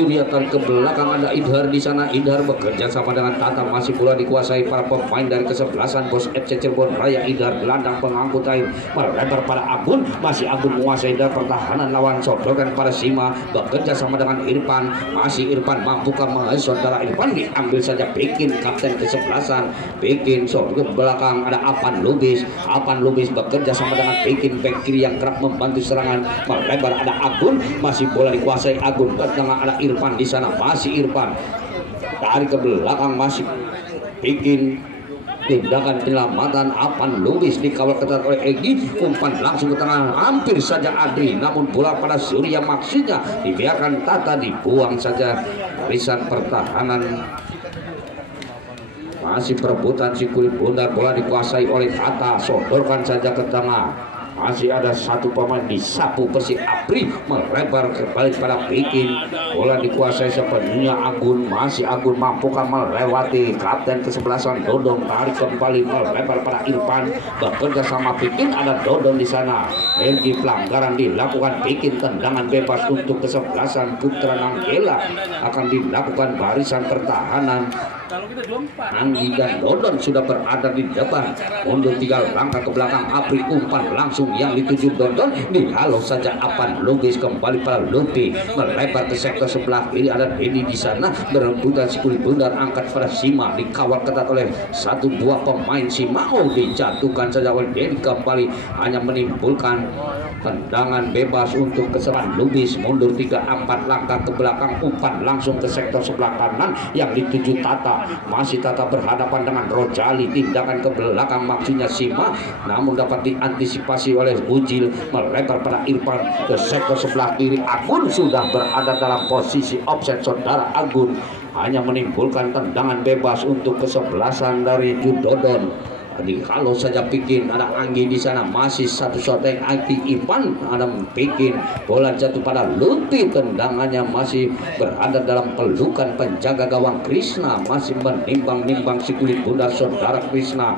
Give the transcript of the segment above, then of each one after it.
Surya tarik ke belakang, ada Idhar di sana. Idhar bekerja sama dengan Tata, masih bola dikuasai para pemain dari kesebelasan Bos FC Cirebon Raya. Idhar gelandang pengangkut air melebar pada Agun, masih Agun menguasai dari pertahanan lawan, sodorkan pada Sima, bekerja sama dengan Irfan, masih Irfan mampukah saudara Irfan, diambil saja bikin kapten kesebelasan, bikin ke belakang, ada Apan Lubis bekerja sama dengan bikin back kiri yang kerap membantu serangan, melebar ada Agun, masih bola dikuasai Agun, ke tengah ada Irfan di sana, masih Irfan dari ke belakang, masih bikin tindakan penyelamatan. Apan Lubis dikawal ketat oleh Egi, umpan langsung ke tengah, hampir saja Adri, namun bola pada Surya maksudnya dibiarkan Tata, dibuang saja. Barisan pertahanan masih perebutan si kulit bundar, bola dikuasai oleh Tata, sodorkan saja ke tengah. Masih ada satu pemain disapu bersih, Apri melebar kembali pada bikin, bola dikuasai sepenuhnya Agun, masih Agun mampukah melewati kapten kesebelasan Dodong, tarik kembali melebar pada Irfan, bekerja sama bikin, ada Dodong di sana. Energi pelanggaran dilakukan bikin, tendangan bebas untuk kesebelasan Putra Nanggela akan dilakukan. Barisan pertahanan Anggi dan Dodon sudah berada di depan, mundur 3 langkah ke belakang. Apri umpan langsung yang dituju Dodon, dihalau saja Apan Lubis, kembali pada Lupi melebar ke sektor sebelah kiri, ada Dedi di sana berebutan si kulit bundar, angkat pada Sima, dikawal ketat oleh 1-2 pemain Sima, dijatuhkan saja oleh Dedi, kembali hanya menimbulkan tendangan bebas untuk kesempatan. Lubis mundur 3-4 langkah ke belakang, umpan langsung ke sektor sebelah kanan yang dituju Tata, masih Tata berhadapan dengan Rojali, tindakan ke belakang maksudnya Sima, namun dapat diantisipasi oleh Bujil, melebar pada Irfan ke sektor sebelah kiri. Agun sudah berada dalam posisi offset, saudara Agun hanya menimbulkan tendangan bebas untuk kesebelasan dari Judodon. Kalau saja bikin, ada Anggi di sana, masih satu shoteng Anggi Ivan, ada bikin, bola jatuh pada Luti, tendangannya masih berada dalam pelukan penjaga gawang Krishna, masih menimbang-nimbang si kulit bundar saudara Krishna.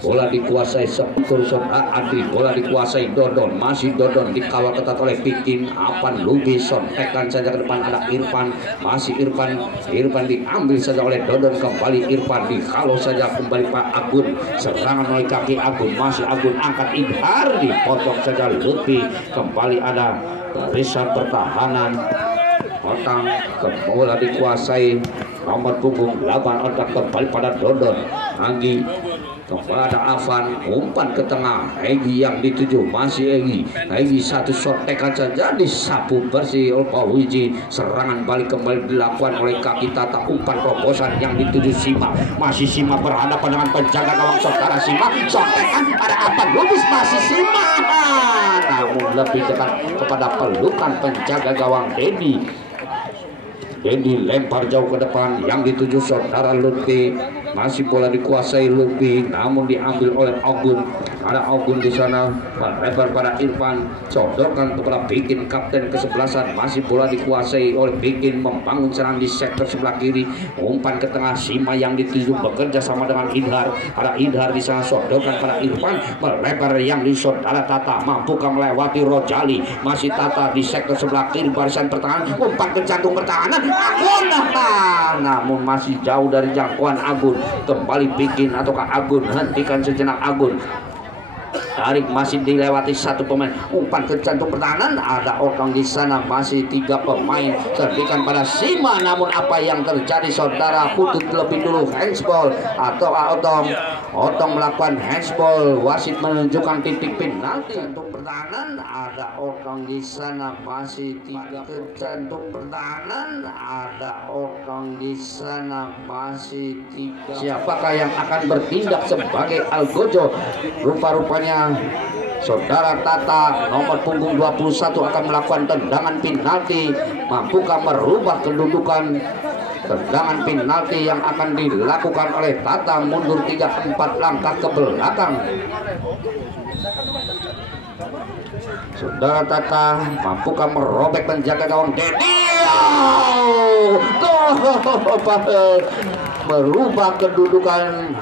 Bola dikuasai sepuluh saudara Adri, bola dikuasai Dodon, masih Dodon dikawal ketat oleh bikin. Apan Lubis sontekan saja ke depan, ada Irfan, masih Irfan diambil saja oleh Dodon, kembali Irfan, dikhalau saja kembali Pak Agun, serangan oleh kaki Agun, masih Agun angkat Idhar, dipotong saja Lutfi, kembali ada barisan pertahanan Otang, bola dikuasai nomor punggung 8 otak, kembali pada Dodon. Anggi kepada Avan, umpan ke tengah, Egi yang dituju, masih Egi satu shot tekan saja disapu bersih oleh Wiji. Serangan balik kembali dilakukan oleh kaki Tata, umpan terobosan yang dituju Sima, masih Sima berhadapan dengan penjaga gawang saudara Sima, shot tekan ada Avan Lubis, masih Sima, namun lebih dekat kepada pelukan penjaga gawang Dedi lempar jauh ke depan yang dituju saudara Lutfi, masih bola dikuasai Lutfi, namun diambil oleh Ogun, ada Ogun di sana, lebar pada Irfan, sodorkan kepada Bikin kapten kesebelasan, masih bola dikuasai oleh Bikin, membangun serangan di sektor sebelah kiri, umpan ke tengah Sima yang dituju, bekerja sama dengan Idhar, ada Idhar di sana, sodorkan pada Irfan, melebar yang di saudara Tata, mampukah melewati Rojali, masih Tata di sektor sebelah kiri barisan pertahanan, umpan ke jantung pertahanan Agun, namun masih jauh dari jangkauan Agun, kembali Bikin ataukah Agun, hentikan sejenak Agun, tarik, masih dilewati satu pemain, umpan ke jantung pertahanan, ada Otong di sana, masih 3 pemain, terdikan pada Sima, namun apa yang terjadi saudara, Putut lebih dulu handsball atau Otong melakukan handsball, wasit menunjukkan titik penalti. Jantung pertahanan, ada Otong di sana, masih 3 ke jantung pertahanan, ada Otong di sana, masih 3. Siapakah yang akan bertindak sebagai Algojo? Rupa-rupanya saudara Tata nomor punggung 21 akan melakukan tendangan penalti, mampukah merubah kedudukan? Tendangan penalti yang akan dilakukan oleh Tata, mundur 3-4 langkah ke belakang. Saudara Tata mampukah merobek penjaga gawang Dedi? Merubah kedudukan.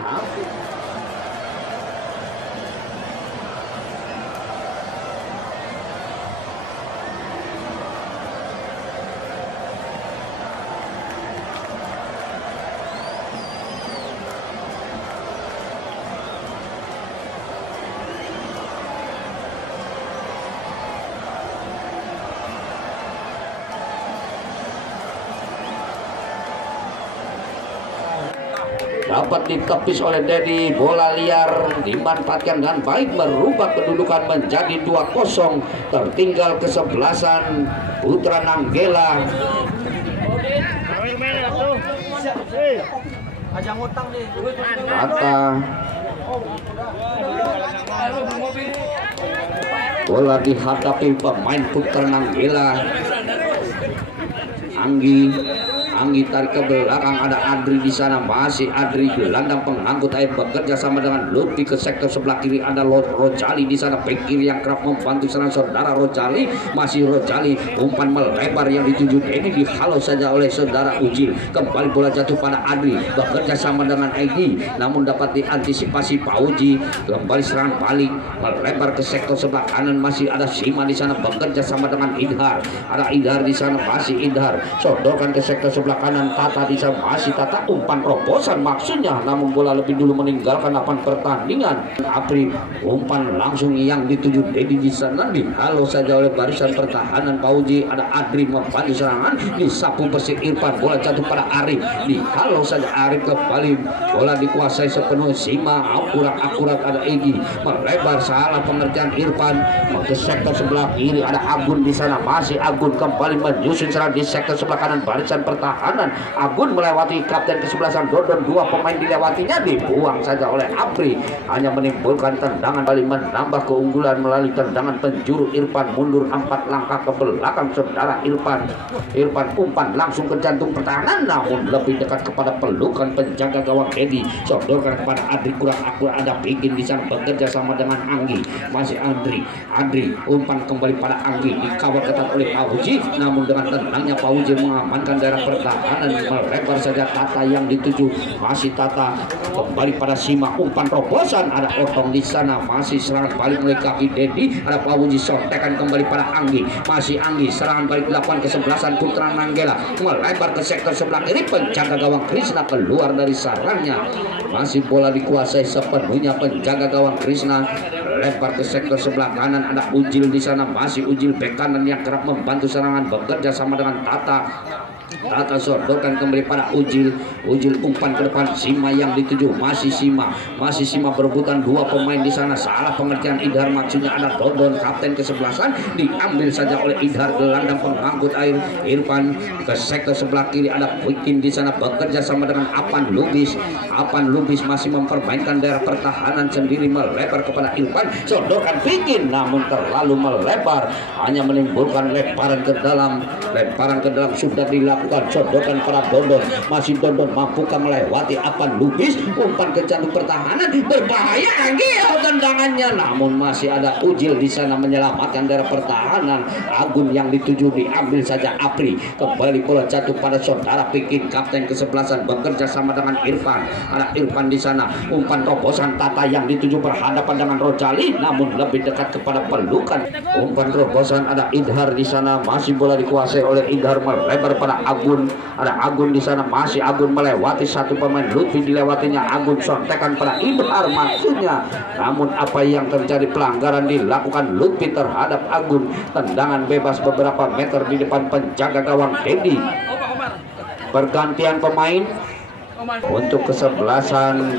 dapat ditepis oleh Dedi. Bola liar dimanfaatkan dengan baik, merubah kedudukan menjadi 2-0. Tertinggal kesebelasan Putra Nanggela. Tata bola dihadapi pemain Putra Nanggela. Anggi tarik ke belakang, ada Adri di sana, masih Adri gelandang pengangkut air bekerja sama dengan Lutfi. Ke sektor sebelah kiri ada Rojali di sana, bek kiri yang kerap membantu serangan saudara Rojali. Masih Rojali, umpan melebar yang dituju ini dihalau saja oleh saudara Ujil. Kembali bola jatuh pada Adri, bekerja sama dengan Egi, namun dapat diantisipasi Pak Uji. Kembali serangan balik melebar ke sektor sebelah kanan, masih ada Sima di sana, bekerja sama dengan Idhar. Ada Idhar di sana, masih Idhar sodorkan ke sektor sebelah kanan. Tata di sana, masih Tata, umpan terobosan maksudnya, namun bola lebih dulu meninggalkan lapangan pertandingan. Apri, umpan langsung yang dituju Dedi di sana, dihalau saja oleh barisan pertahanan Pauji. Ada Adri membantu serangan, disapu Persik Irfan, bola jatuh pada Arif, dihalau saja Arif. Kembali bola dikuasai sepenuh Sima, akurat ada Egi, melebar, salah pengertian Irfan. Ke sektor sebelah kiri ada Agun di sana, masih Agun kembali menyusun serangan di sektor sebelah kanan barisan pertahanan. Agun melewati kapten kesebelasan Dodon, 2 pemain dilewatinya, dibuang saja oleh Apri, hanya menimbulkan tendangan, kali menambah keunggulan melalui tendangan penjuru. Irfan mundur 4 langkah ke belakang saudara Irfan. Umpan langsung ke jantung pertahanan, namun lebih dekat kepada pelukan penjaga gawang Dedi. Sodorkan kepada Adri, kurang akurat, ada bikin di sana, bekerja sama dengan Anggi, masih Adri umpan kembali pada Anggi, dikawal ketat oleh Pauji, namun dengan tenangnya Pauji mengamankan daerah pertahanan, melebar saja Tata yang dituju, masih Tata kembali pada Sima, umpan terobosan, ada Otong di sana, masih serangan balik oleh kaki Dedi. Ada Pauji, sontekan kembali pada Anggi, masih Anggi, serangan balik dilakukan kesebelasan Putra Nanggela, melebar ke sektor sebelah kiri, penjaga gawang Krishna keluar dari sarangnya, masih bola dikuasai sepenuhnya penjaga gawang Krishna. Lempar ke sektor sebelah kanan, ada Ujil di sana, masih Ujil bek kanan yang kerap membantu serangan, bekerja sama dengan Tata. Tata sodorkan kembali pada Ujil umpan ke depan, Sima yang dituju, masih Sima berebutan 2 pemain di sana, salah pengertian Idhar maksudnya, ada Dodon kapten kesebelasan, diambil saja oleh Idhar gelandang pengangkut air. Irfan ke sektor sebelah kiri, ada Wikin di sana, bekerja sama dengan Apan Lubis masih mempermainkan daerah pertahanan sendiri, melebar kepada Irfan, sodorkan Wikin, namun terlalu melebar, hanya menimbulkan lemparan ke dalam sudah dilakukan, sodorkan pada Dodon, masih Dodon, mampukah melewati Apan Lubis, umpan ke jantung pertahanan, berbahaya Anggi tendangannya, namun masih ada Ujil di sana menyelamatkan daerah pertahanan. Agun yang dituju, diambil saja Apri, kembali bola jatuh pada saudara Pikin, kapten kesebelasan, bekerja sama dengan Irfan. Ada Irfan di sana, umpan terobosan Tata yang dituju berhadapan dengan Rojali, namun lebih dekat kepada pelukan. Umpan terobosan ada Idhar di sana, masih bola dikuasai oleh Idhar, melebar pada Agun. Ada Agun di sana, masih Agun melewati 1 pemain, Lutfi dilewatinya, Agun sontekan pada Idhar maksudnya, namun apa yang terjadi, pelanggaran dilakukan Lutfi terhadap Agun, tendangan bebas beberapa meter di depan penjaga gawang Dedi. Pergantian pemain untuk kesebelasan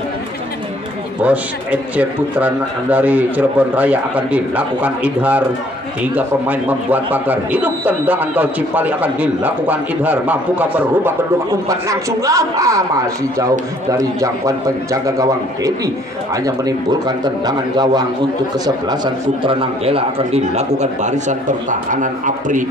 Bos FC Putra dari Cirebon Raya akan dilakukan Idhar. 3 pemain membuat pagar hidup, tendangan gol Cipali akan dilakukan Idhar, mampukah berubah kedudukan, umpan langsung masih jauh dari jangkauan penjaga gawang Dedi, hanya menimbulkan tendangan gawang. Untuk kesebelasan Putra Nanggela akan dilakukan barisan pertahanan Apri,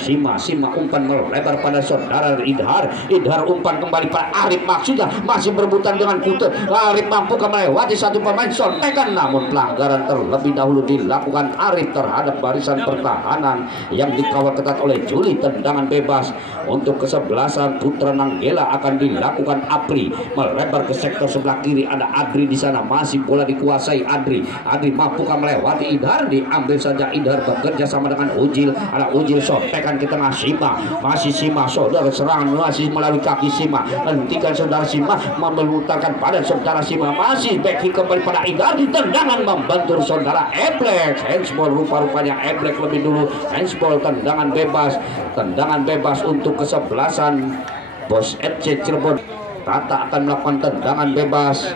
Sima umpan melebar pada saudara Idhar umpan kembali pada Arif, maksudnya masih berebutan dengan Kuter. Arif mampu melewati 1 pemain, sontekan, namun pelanggaran terlebih dahulu dilakukan Arif terhadap barisan pertahanan yang dikawal ketat oleh Juli. Tendangan bebas untuk kesebelasan Putra Nanggela akan dilakukan Apri, melebar ke sektor sebelah kiri, ada Adri di sana, masih bola dikuasai Adri mampukah melewati Idhar, diambil saja Idhar, bekerja sama dengan Ujil. Ada Ujil sontekan ke tengah, masih Sima, saudara serangan masih melalui kaki Sima, hentikan saudara Sima, memutarkan badan saudara Sima, masih backing kembali pada Idhar, tendangan membantu saudara Eblek, handsball, rupa-rupanya Eblek lebih dulu, handsball, tendangan bebas untuk kesebelasan Bos FC Cirebon. Tata akan melakukan tendangan bebas.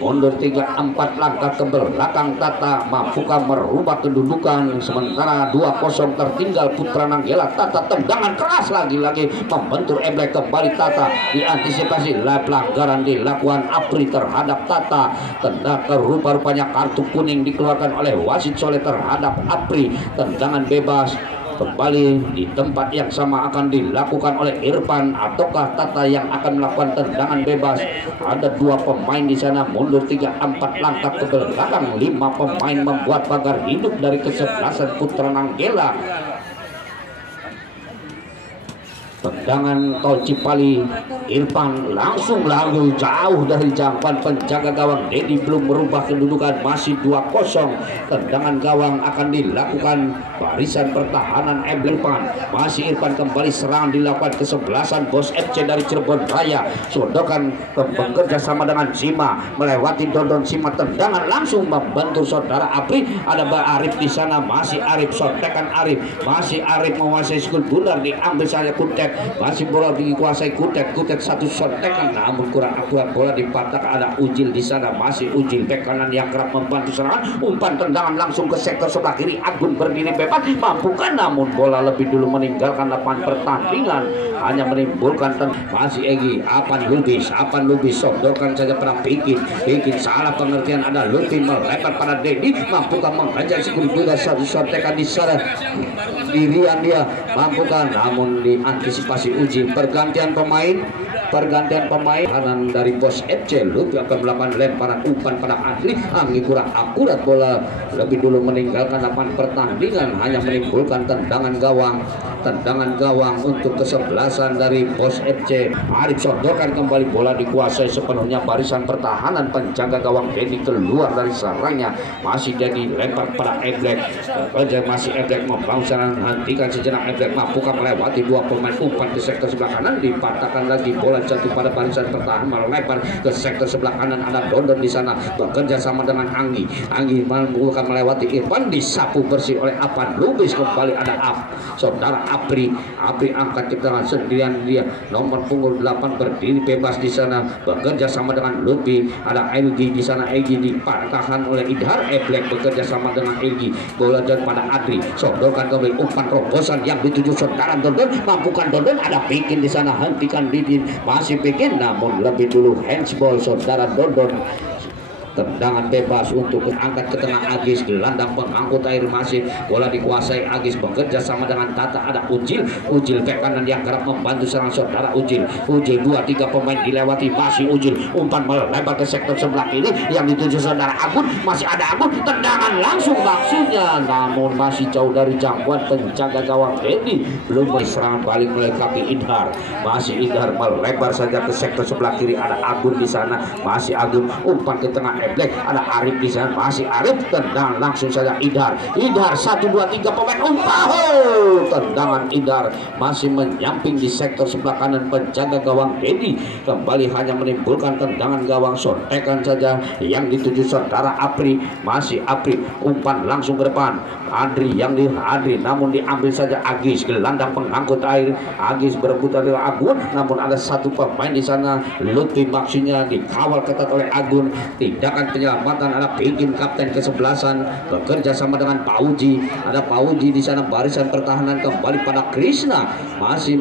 Mundur 3-4 langkah ke belakang Tata, mampukah merubah kedudukan, sementara 2-0 tertinggal Putra Nanggela. Tata tendangan keras lagi-lagi membentur Eblek, kembali Tata diantisipasi, pelanggaran dilakukan Apri terhadap Tata. Tendangan rupa-rupanya kartu kuning dikeluarkan oleh wasit Soleh terhadap Apri. Tendangan bebas kembali di tempat yang sama akan dilakukan oleh Irfan ataukah Tata yang akan melakukan tendangan bebas. Ada 2 pemain di sana, mundur 3-4 langkah ke belakang. 5 pemain membuat pagar hidup dari kesebelasan Putra Nanggela. Tendangan Tol Cipali, Irfan langsung lalu jauh dari jangkauan penjaga gawang Dedi, belum merubah kedudukan, masih 2-0. Tendangan gawang akan dilakukan barisan pertahanan Irfan. Masih Irfan, kembali serangan dilakukan kesebelasan Bos FC dari Cirebon Raya. Sodokan bekerja sama dengan Zima, melewati Dondon Zima, tendangan langsung membantu saudara Apri. Ada Arif di sana, masih Arif, sotekan Arif, masih Arif menguasai skul bundar, diambil saja Kutek. Masih bola dikuasai Kutek satu sontekan, namun kurang akurat, bola dipatah. Ada Ujil di sana, masih Ujil bek kanan yang kerap membantu serangan. Umpan tendangan langsung ke sektor sebelah kiri, Agun berdiri bebas, mampukah, namun bola lebih dulu meninggalkan lapangan pertandingan, hanya menimbulkan masih Egi. Apan Lubis sodorkan saja pada bikin salah pengertian. Ada Lutfi melebar pada Dedi, mampukah menghajar sikul juga satu sontekan di sana dirian dia, mampukah, namun diantisipasi Uji. Pergantian pemain kanan dari Bos FC. Lutfi akan melakukan lemparan umpan pada Adli, Anggi kurang akurat, bola lebih dulu meninggalkan lapangan pertandingan, hanya menimbulkan tendangan gawang untuk kesebelasan dari Bos FC. Arif sodorkan kembali, bola dikuasai sepenuhnya barisan pertahanan penjaga gawang Dedi, keluar dari sarangnya, masih jadi lempar pada Eblek. Masih Eblek membangun serangan, hentikan sejenak Eblek, mampukah melewati 2 pemain, umpan ke sektor sebelah kanan, dipatahkan lagi, bola jatuh pada barisan pertahanan, melebar ke sektor sebelah kanan. Ada Dondon di sana bekerja sama dengan Anggi bukan melewati Irfan, disapu bersih oleh Apan Lubis. Kembali ada saudara Apri angkat ke tangan sendirian, dia nomor punggung 8 berdiri bebas di sana bekerja sama dengan Lutfi. Ada Elgi di sana, Elgi dipatahkan oleh Idhar. Eblek bekerja sama dengan Elgi, bola dan pada Adri, sodorkan kembali, umpan terobosan yang dituju saudara Dondon, mampukan Dondon. Ada Bikin di sana, hentikan Didin, masih Bikin, namun lebih dulu handsball saudara Dondon. Tendangan bebas untuk angkat ke tengah Agis, gelandang pengangkut air, masih bola dikuasai Agis bekerja sama dengan Tata. Ada Ujil bek kanan yang kerap membantu serang saudara Ujil 2-3 pemain dilewati, masih Ujil, umpan melebar ke sektor sebelah kiri yang dituju saudara Agun, masih ada Agun, tendangan langsung maksudnya, namun masih jauh dari jangkauan penjaga gawang Dedi. Belum serangan balik melengkapi Idhar, masih Idhar melebar saja ke sektor sebelah kiri. Ada Agun di sana, masih Agun, umpan ke tengah Eblek. Ada Arif di sana, masih Arif, tendangan langsung saja Idhar 1-2-3 pemain, tendangan Idhar masih menyamping di sektor sebelah kanan penjaga gawang Dedi. Kembali hanya menimbulkan tendangan gawang, sontekan saja yang dituju saudara Apri, masih Apri, umpan langsung ke depan Adri namun diambil saja Agis, gelandang pengangkut air. Agis berebutan dengan Agun, namun ada satu pemain di sana, Lutfi maksudnya, dikawal ketat oleh Agun. Tindakan penyelamatan ada Bikin, kapten kesebelasan, bekerja sama dengan Pauji. Ada Pauji di sana, barisan pertahanan kembali pada Krishna, masih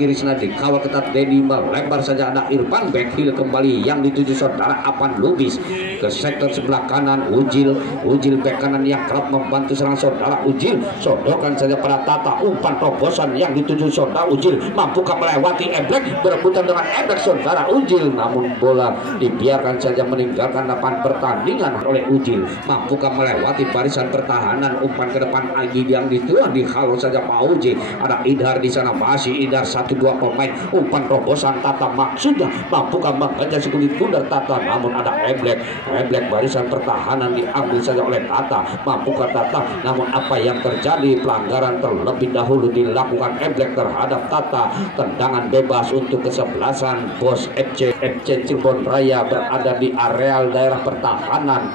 Krishna dikawal ketat Dedi, melebar saja. Ada Irfan backheel kembali yang dituju saudara Apan Lubis ke sektor sebelah kanan. Ujil bek kanan yang kerap membantu serang saudara Ujil, sodorkan saja pada Tata, umpan terobosan yang dituju saudara Ujil, mampukah melewati Eblek, berebutan dengan Eblek saudara Ujil, namun bola dibiarkan saja meninggalkan lapangan pertandingan oleh Ujil, mampukah melewati barisan pertahanan, umpan ke depan Agi yang dituang, dihalau saja Pak Uji. Ada Idhar di sana, masih Idhar 1-2 pemain, umpan terobosan Tata maksudnya, mampukah menghajar sekulit bundar Tata, namun ada Eblek barisan pertahanan diambil saja oleh Tata, mampukah Tata, namun apa yang terjadi, pelanggaran terlebih dahulu dilakukan Eblek terhadap Tata. Tendangan bebas untuk kesebelasan Bos FC Cirebon Raya berada di areal daerah pertahanan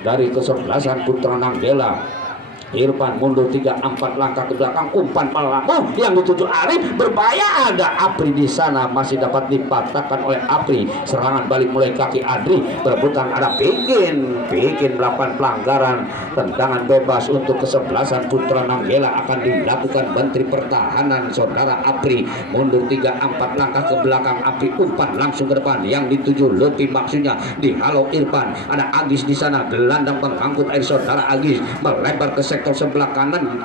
dari kesebelasan Putra Nanggela. Irfan mundur 3-4 langkah ke belakang, umpan pelaku yang dituju Arif, berbahaya. Ada Apri di sana, masih dapat dipatahkan oleh Apri. Serangan balik mulai kaki Adri, berebutan ada Bikin melakukan pelanggaran. Tendangan bebas untuk kesebelasan Putra Nanggela akan dilakukan Menteri Pertahanan saudara Apri. Mundur 3-4 langkah ke belakang, Apri umpan langsung ke depan yang dituju Lutfi, maksudnya dihalau Irfan. Ada Agis di sana, gelandang pengangkut air saudara Agis melebar ke sektor sebelah kanan.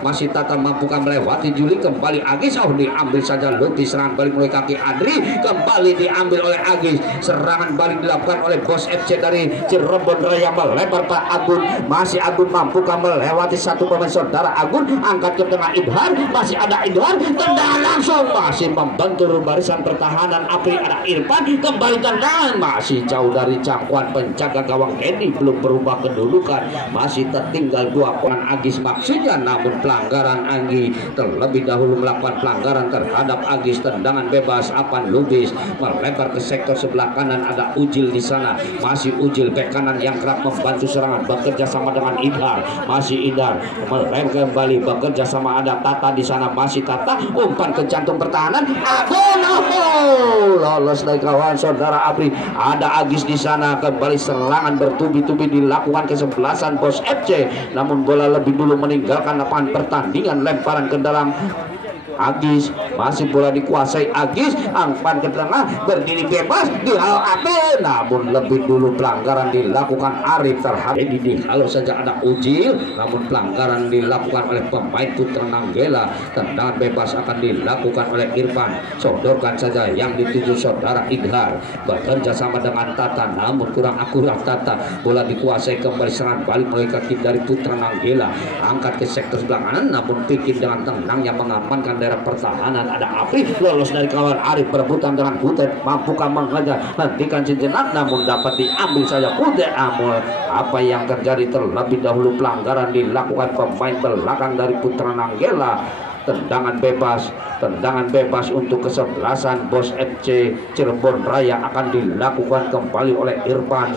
Masih Tata mampukah melewati Juli, kembali Agis, diambil saja Lutfi. Serangan balik mulai kaki Adri, kembali diambil oleh Agis. Serangan balik dilakukan oleh Bos FC dari Cirebon Raya, melebar Pak Agun. Masih Agun mampukah melewati satu pemain saudara Agun, angkat ke tengah Idhar, masih ada Idhar, tendangan langsung, masih membentur barisan pertahanan Apri. Ada Irfan, kembali tendangan, masih jauh dari jangkauan penjaga gawang Edi, belum berubah kedudukan, masih tertinggal 2 poin Agis maksudnya. Namun pelanggaran Anggi terlebih dahulu melakukan pelanggaran terhadap Agis. Tendangan bebas Apan Lubis melebar ke sektor sebelah kanan. Ada Ujil di sana, masih Ujil bek kanan yang kerap membantu serangan, bekerja sama dengan Idhar. Masih Idhar melempar kembali, bekerja sama ada Tata di sana, masih Tata umpan ke jantung pertahanan. Agun lolos dari kawan saudara Apri. Ada Agis di sana, kembali serangan bertubi-tubi dilakukan kesebelasan Bos FC. Namun bola lebih dulu meninggalkan lapangan pertandingan. Lemparan ke dalam Agis, masih bola dikuasai Agis, umpan ke tengah, berdiri bebas dihalau Apri. Namun lebih dulu pelanggaran dilakukan Arif terhadap Edi. Kalau saja ada Ujil, namun pelanggaran dilakukan oleh pemain Putra Nanggela. Tendangan bebas akan dilakukan oleh Irfan, sodorkan saja yang dituju saudara Idhar, bekerja sama dengan Tata, namun kurang akurat Tata. Bola dikuasai, kembali serangan balik mulai kaki dari Putra Nanggela, angkat ke sektor sebelah kanan, namun Bikin dengan tenang yang mengamankan daerah pertahanan. Ada Apri lolos dari kawan Arif, perebutan dengan Butet, mampukah mengejar, hentikan sejenak, namun dapat diambil saja Butet. Namun apa yang terjadi terlebih dahulu pelanggaran dilakukan pemain belakang dari Putra Nanggela. Tendangan bebas untuk kesebelasan Bos FC Cirebon Raya akan dilakukan kembali oleh Irfan.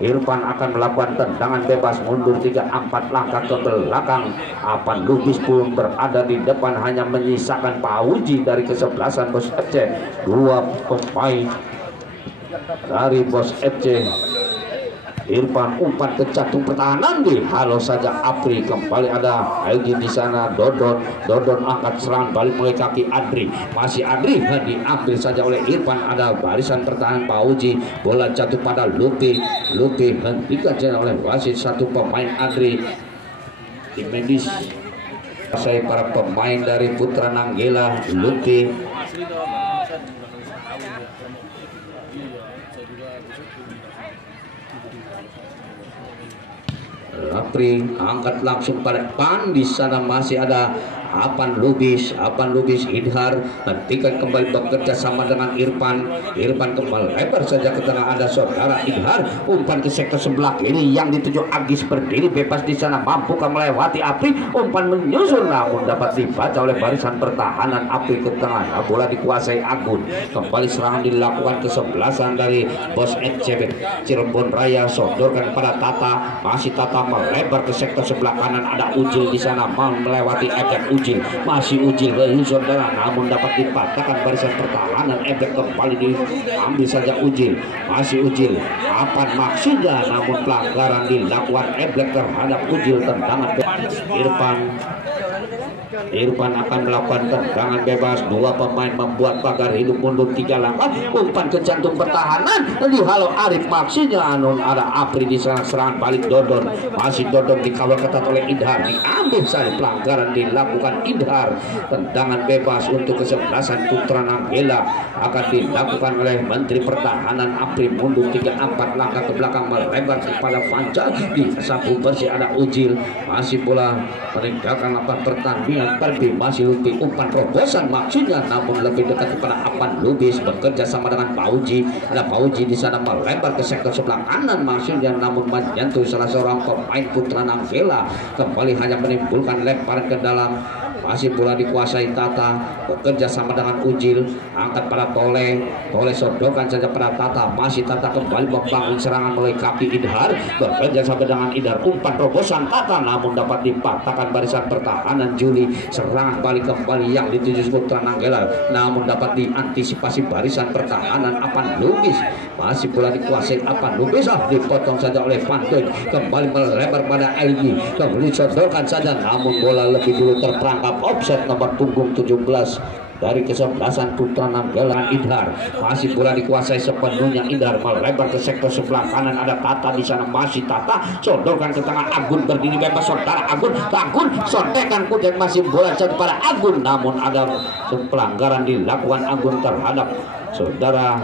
Irfan akan melakukan tendangan bebas, mundur 3-4 langkah ke belakang. Apan Lubis pun berada di depan, hanya menyisakan Pauji dari kesebelasan Bos FC. 2 pemain dari Bos FC. Irfan umpan ke jantung pertahanan, dihalau saja Apri, kembali ada Helgi di sana. Dodon angkat serangan balik mulai kaki Adri, masih Adri, diambil saja oleh Irfan. Ada barisan pertahanan Pauji, bola jatuh pada Lutfi hentikan saja oleh wasit. Satu pemain Adri di medis saya para pemain dari Putra Nanggela. Lutfi Apri angkat langsung pada Pan. Di sana masih ada Apan Lubis, Idhar, hentikan kembali, bekerja sama dengan Irfan kembali lebar saja ke tengah. Ada saudara Idhar, umpan ke sektor sebelah kiri yang dituju Agis, berdiri bebas di sana, mampukah melewati Apri, umpan menyusul, namun dapat dibaca oleh barisan pertahanan Apri ke tengah. Bola dikuasai Agun, kembali serangan dilakukan kesebelasan dari Bos FC Cirebon Raya, sodorkan pada Tata, masih Tata melebar ke sektor sebelah kanan. Ada Ujil di sana, mau melewati efek masih Ujil saudara, namun dapat dipatahkan barisan pertahanan. Efek kembali diambil saja Ujil, masih Ujil, apa maksudnya, namun pelanggaran dilakukan Eblek terhadap Ujil. Tendangan Irfan akan melakukan tendangan bebas. 2 pemain membuat pagar hidup, mundur 3 langkah, umpan ke jantung pertahanan, dihalau Arif maksudnya. Anon ada Apri di sana, serangan balik Dodon, masih Dodon dikawal ketat oleh Idhar, diambil saja, pelanggaran dilakukan Idhar. Tendangan bebas untuk kesebelasan Putra Nanggela akan dilakukan oleh Menteri Pertahanan Apri. Mundur 3-4 langkah ke belakang, melebar kepada Fanca, disapu bersih. Ada Ujil, masih bola meninggalkan lapangan pertandingan. Pergi, masih Lutfi, umpan terobosan maksudnya, namun lebih dekat kepada Apan Lubis, bekerja sama dengan Pauji. Ada Pauji di sana melebar ke sektor sebelah kanan maksudnya, namun menyentuh salah seorang pemain Putra Nanggela, kembali hanya menimbulkan lemparan ke dalam. masih bola dikuasai Tata, bekerja sama dengan Ujil, angkat pada Tole sodorkan saja pada Tata, masih Tata kembali membangun serangan melalui kaki Idhar, bekerja sama dengan Idhar, umpan terobosan Tata namun dapat dipatahkan barisan pertahanan Juli, serangan balik kembali yang dituju Putra Nanggela namun dapat diantisipasi barisan pertahanan Apan Lubis, masih bola dikuasai Apan Lubis, dipotong saja oleh Pantun, kembali melebar pada Elgi, kembali disodorkan saja namun bola lebih dulu terperangkap offset nomor punggung 17 dari kesebelasan Putra Nanggela Idhar, masih bola dikuasai sepenuhnya Idhar, melebar ke sektor sebelah kanan ada Tata di sana, masih Tata sodorkan ke tengah Agun berdiri bebas saudara Agun sontekan kemudian masih bola jatuh pada Agun namun ada pelanggaran dilakukan Agun terhadap saudara,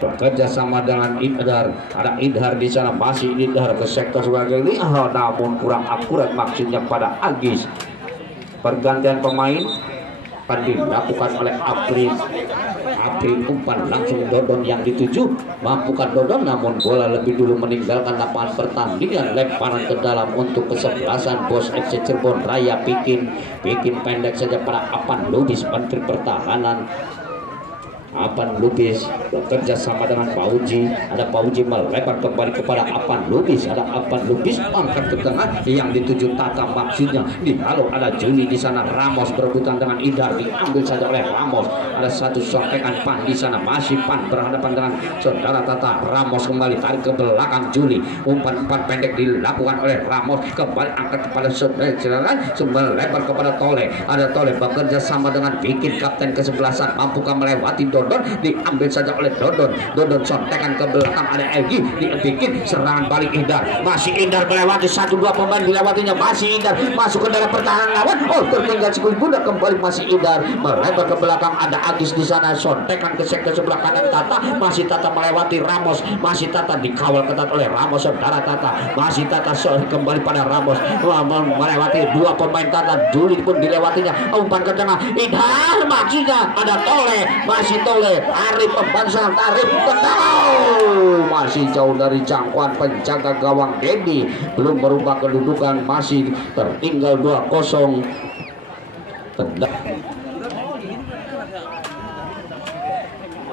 bekerja sama dengan Idhar, ada Idhar di sana, masih Idhar ke sektor sebagai namun kurang akurat maksudnya pada Agis. Pergantian pemain akan dilakukan oleh Apri umpan langsung Dodon yang dituju, mampukan Dodon namun bola lebih dulu meninggalkan lapangan pertandingan, lemparan ke dalam untuk kesebelasan Bos FC Cirebon Raya. Bikin pendek saja pada Apan Lubis, Menteri Pertahanan Apan Lubis bekerja sama dengan Pauji, ada Pauji melebar kembali kepada Apan Lubis, ada Apan Lubis angkat ke tengah yang dituju Tata maksudnya, dihalau ada Juni di sana, Ramos berebutan dengan Idhar, diambil saja oleh Ramos, ada satu sontekan Pan di sana, masih Pan berhadapan dengan saudara Tata, Ramos kembali tarik ke belakang Juli, umpan pendek dilakukan oleh Ramos, kembali angkat kepada saudara, melebar kepada Tole, ada Tole bekerja sama dengan Bikin kapten kesebelasan, mampukah melewati Dodon, diambil saja oleh Dodon sontekan ke belakang ada Elgi, Bikin serangan balik Idhar, masih Idhar melewati 1-2 pemain dilewatinya, masih Idhar masuk ke dalam pertahanan lawan, tertinggal sekali bunda, kembali masih Idhar melebar ke belakang ada Agis di sana, sontekan ke sektor sebelah kanan Tata, masih Tata melewati Ramos, masih Tata dikawal ketat oleh Ramos saudara Tata, masih Tata kembali pada Ramos melewati 2 pemain Tata, Juli pun dilewatinya, umpan ke tengah Idhar maksudnya ada Tole, masih Tole Arif pembansan, Arif ke tengah, masih jauh dari jangkauan penjaga gawang Dedi, belum merubah kedudukan, masih tertinggal 2-0.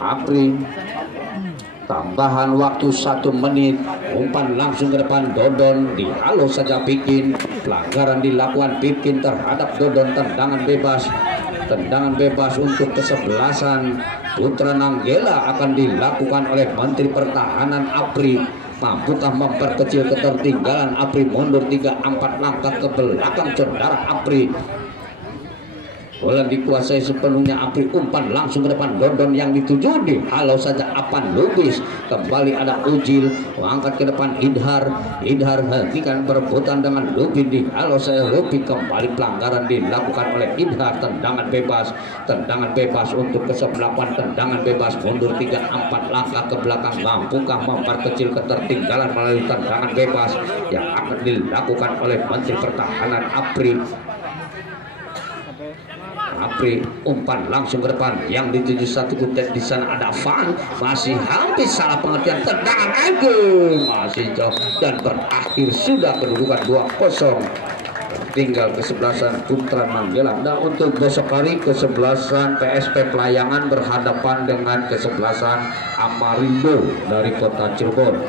Apri tambahan waktu 1 menit, umpan langsung ke depan Dodon, dihalau saja Bikin, pelanggaran dilakukan Bikin terhadap Dodon, tendangan bebas untuk kesebelasan Putra Nanggela akan dilakukan oleh Menteri Pertahanan Apri. Mampukah memperkecil ketertinggalan Apri, mundur 3-4 langkah ke belakang saudara Apri. Bola dikuasai sepenuhnya Apri, umpan langsung ke depan Dodon yang dituju, dihalau saja Apan Lubis, kembali ada Ujil mengangkat ke depan Idhar hentikan perebutan dengan Lubis, dihalau saja Lubis, kembali pelanggaran dilakukan oleh Idhar, tendangan bebas untuk kesebelasan, tendangan bebas mundur 3-4 langkah ke belakang, mampukah memperkecil ketertinggalan melalui tendangan bebas yang akan dilakukan oleh Menteri Pertahanan Apri. Umpan langsung ke depan yang dituju satu kutet di sana ada Van, masih hampir salah pengertian, tendangan Agung masih jauh dan berakhir sudah kedudukan 2-0. Tinggal kesebelasan Putra Nanggela. Nah, untuk besok hari kesebelasan PSP Pelayangan berhadapan dengan kesebelasan Amarindo dari Kota Cirebon.